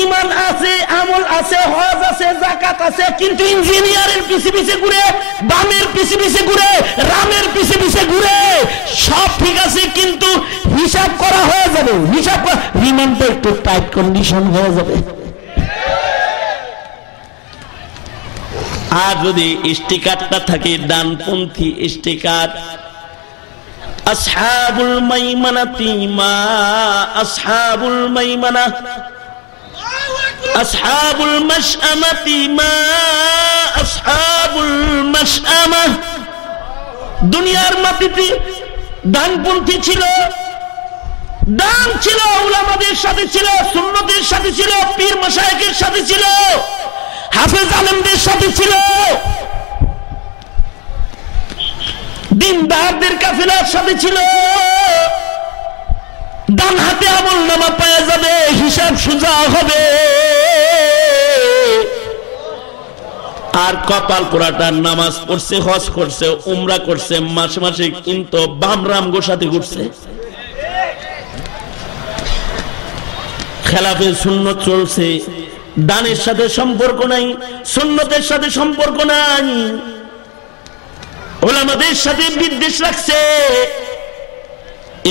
ইমান আছে, আমল আছে, হজ আছে, যাকাত আছে, কিন্তু ইঞ্জিনিয়ারের পিছে পিছে ঘুরে, বামের পিছে পিছে ঘুরে, রামের পিছে পিছে ঘুরে। সব ঠিক আছে, কিন্তু হিসাব করা হয়ে যাবে, হিসাব রিমান্ডটা একটু টাইট কন্ডিশন হয়ে যাবে। আর যদি স্টিকারটা থাকে ডানপন্থী স্টিকার, আসহাবুল মাইমানাতি মা আসহাবুল মাইমানা, আসহাবুল মাশআমাতি মা আসহাবুল মাশআমা। দুনিয়ার মাটিতে ডানপন্থী ছিল, ডান ছিল, উলামাদের সাথে ছিল, সুন্নতের সাথে ছিল, পীর মাশায়েখের সাথে ছিল, হাফেজ আলেমদের সাথে ছিল, দিনদারদের কাফেলার সাথে ছিল। ডান হাতে আমল নামা পাওয়া যাবে, হিসাব সোজা হবে। আর কপাল পোড়াটা নামাজ পড়ছে, হজ করছে, উমরা করছে, মাসে মাসে কিন্তু বামরাম গোসাতে ঘুরছে, খেলাফে সুন্নত চলছে, দানের সাথে সম্পর্ক নাই, সুন্নতের সাথে সম্পর্ক নাই, ওলামাদের সাথে বিদ্বেষ রাখছে।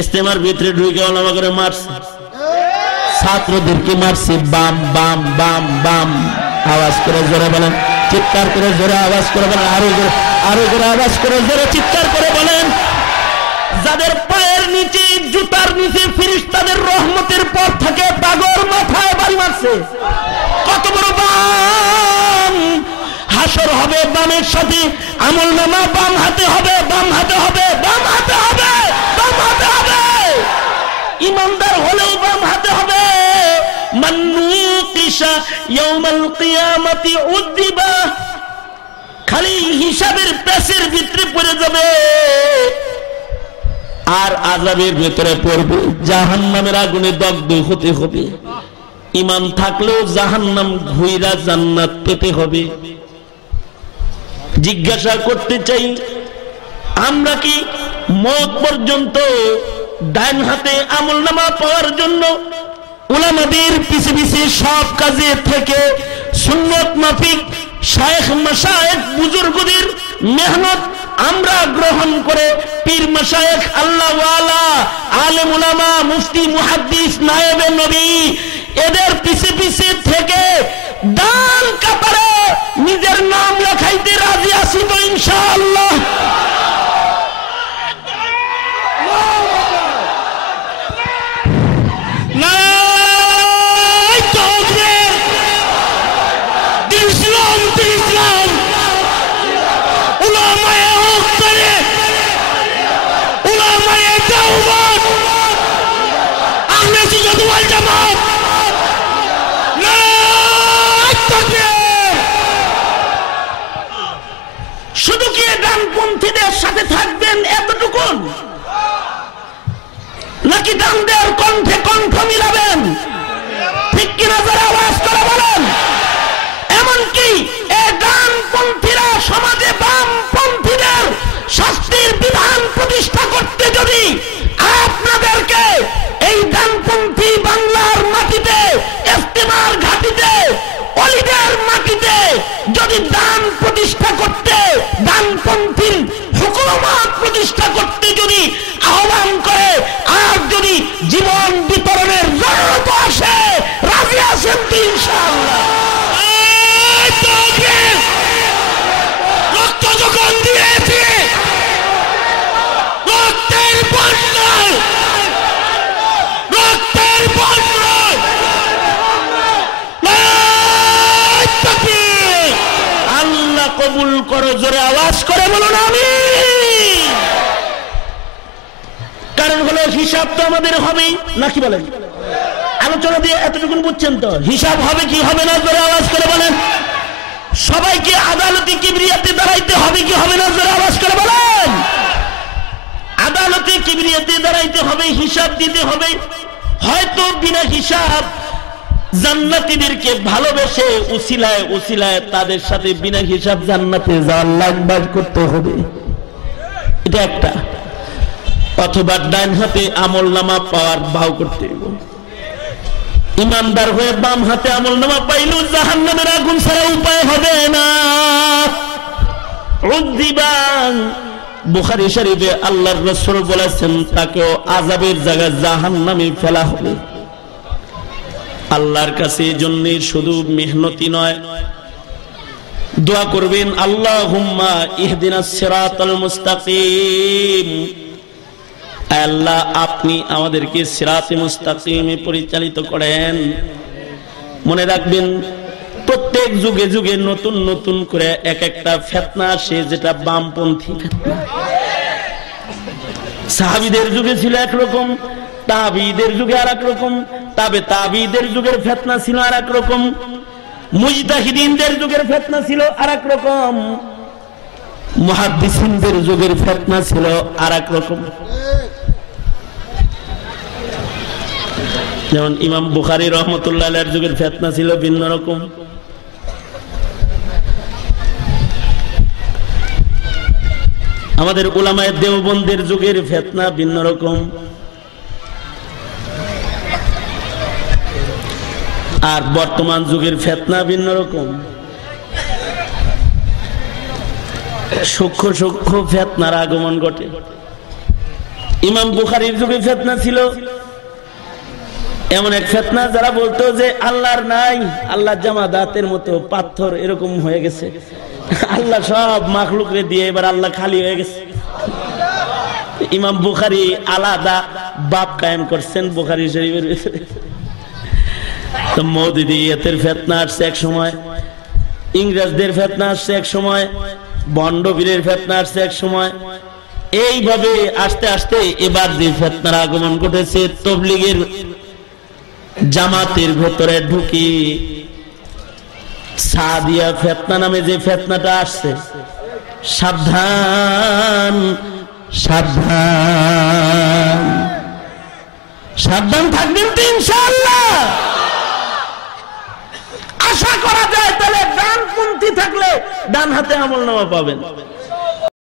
ইস্তেমার ভিতরে ঢুকে ওলামা করে মারছে, ছাত্রদেরকে মারছে, বাম বাম বাম বাম। আওয়াজ করে জোরে বলেন, চিৎকার করে জোরে আওয়াজ করে বলেন, আরো জোরে, আরো জোরে আওয়াজ করে জোরে চিৎকার করে বলেন। যাদের পায়ের নিচে, জুতার নিচে ফেরেশতাদের রহমতের পর থাকে, পাগল মাথায় বাড়ি মারছে। কত বড় বাম! হাসর হবে বামের সাথে, আমলনামা বাম হাতে হবে, বাম হাতে হবে, বাম হাতে হবে, বাম হাতে হবে। ইমানদার হলেও বাম হাতে হবে। মান নুকিশা ইয়াউমাল কিয়ামাতি উযিবা, খালি হিসাবের পেছের ভিতরে পড়ে যাবে আর আযাবের ভিতরে পড়বে, জাহান্নামের আগুনে দগ্ধ হতে হবে। ঈমান থাকলেও জাহান্নাম ঘুইরা জান্নাত পেতে হবে। জিজ্ঞাসা করতে চাই, আমরা কি মওত পর্যন্ত ডান হাতে আমলনামা পাওয়ার জন্য উলামাদের পিছে পিছে সব কাজে থেকে সুন্নত মাফিক শায়েখ মাশায়েখ বুজুর্গদের মেহনত আমরা গ্রহণ করে পীর মাশায়েখ আল্লাহ ওয়ালা আলেম উলামা মুফতি মুহাদ্দিস নায়েবে নবী এদের পিছে পিছে থেকে ডান কাতারে নিজের নাম লেখাইতে রাজি আছি তো ইনশাআল্লাহ? শুধু কি ডানপন্থীদের সাথে থাকবেন এতটুকুন, নাকি ডানদের কণ্ঠে কণ্ঠ মিলাবেন? ঠিক কিনা যারা আওয়াজ করে বলেন। এমনকি এই ডানপন্থীরা সমাজে বামপন্থীদের শাস্তির বিধান প্রতিষ্ঠা করতে যদি আপনাদেরকে এই ডানপন্থী বাংলার মাটিতে, ইস্তেমার ঘাটিতে, অলিদের মাটিতে যদি দান প্রতিষ্ঠা করতে, ডানপন্থীর হুকুমত প্রতিষ্ঠা করতে যদি আহ্বান করে, আর যদি জীবন বিতরণের জরুরত আসে, রাজি আছেন তো ইনশাআল্লাহ? রক্ত যখন দিয়েছি, রক্তের বন্যায়, রক্তের বন্যায় আল্লাহ কবুল করো। জোরে আওয়াজ করে বলুন আমিন। কারণ হলো হিসাব তো আমাদের হবেই, নাকি বলেন? আলোচনা দিয়ে এতটুকু বুঝছেন তো? হিসাব হবে কি হবে না? জোরে আওয়াজ করে বলেন। সবাইকে আদালতে কিবরিয়াতে দাঁড়াইতে হবে কি হবে না? জোরে আওয়াজ করে বলেন। আদালতে কিবরিয়াতে দাঁড়াইতে হবে, হিসাব দিতে হবে। হয়তো বিনা হিসাব জান্নাতীদেরকে ভালোবেসে উসিলায় উসিলায় তাদের সাথে বিনা হিসাব জান্নাতে যাওয়ার লাইনবাজ করতে হবে, এটা একটা। অথবা ডান হাতে আমলনামা পাওয়ার ভাও করতে হবে। ইমানদার হয়ে বাম হাতে আমলনামা পাইলেও জাহান্নামের আগুন ছাড়া উপায় হবে না। উযিবান বুখারী শরীফে আল্লাহর রাসূল বলেছেন তাকেও আযাবের জায়গায় জাহান্নামে ফেলা হবে। আল্লাহর কাছে এজন্যই শুধু মেহনতি নয়, দোয়া করবেন আল্লাহুম্মা ইহদিনাস সিরাতাল মুস্তাকিম। আল্লাহ আপনি আমাদেরকে সিরাতে মুস্তাকিমে পরিচালিত করেন। মনে রাখবেন প্রত্যেক যুগে যুগে নতুন নতুন করে এক একটা ফিতনা আসে, যেটা বামপন্থী ফিতনা। সাহাবীদের যুগে ছিল একরকম, তাবিঈদের যুগে আরেক রকম, তাবিঈদের যুগের ফিতনা ছিল আরেক রকম, মুজতাহিদিনদের যুগের ফিতনা ছিল আরেক রকম, মুহাদ্দিসিনদের যুগের ফিতনা ছিল আরেক রকম। যেমন ইমাম বুখারী রাহমাতুল্লাহ আলাইহির যুগের ফিতনা ছিল ভিন্ন রকম। আমাদের উলামায়ে দেওবন্দের যুগের ফিতনা ভিন্ন রকম। আর বর্তমান যুগের ফিতনা ভিন্ন রকম। সূক্ষ্ম সূক্ষ্ম ফিতনার আগমন ঘটে। ইমাম বুখারীর যুগে ফিতনা ছিল এমন এক ফিতনা, যারা বলতো যে আল্লাহর নাই, আল্লাহ জামাদাতের মতো পাথর এরকম হয়ে গেছে, আল্লাহ সব মাখলুকরে দিয়ে এবার আল্লাহ খালি হয়ে গেছে। ইমাম বুখারী আলাদা বাব কায়েম করছেন বুখারী শরীফের ভিতরে। তো মওদুদিয়তের ফিতনা আসছে এক সময়, ইংরেজদের ফিতনা আসছে এক সময়, বন্ডবীরের ফিতনা আসছে এক সময়। এইভাবে আস্তে আস্তে এবার যে ফিতনার আগমন ঘটেছে, তাবলীগের জামাতের ভেতরে ঢুকি সাদিয়া ফিতনা নামে যে ফিতনাটা আসছে, সাবধান সাবধান সাবধান থাকবেন তো ইনশাআল্লাহ। আশা করা যায় তাহলে ডানপন্থী থাকলে ডান হাতে আমলনামা পাবেন,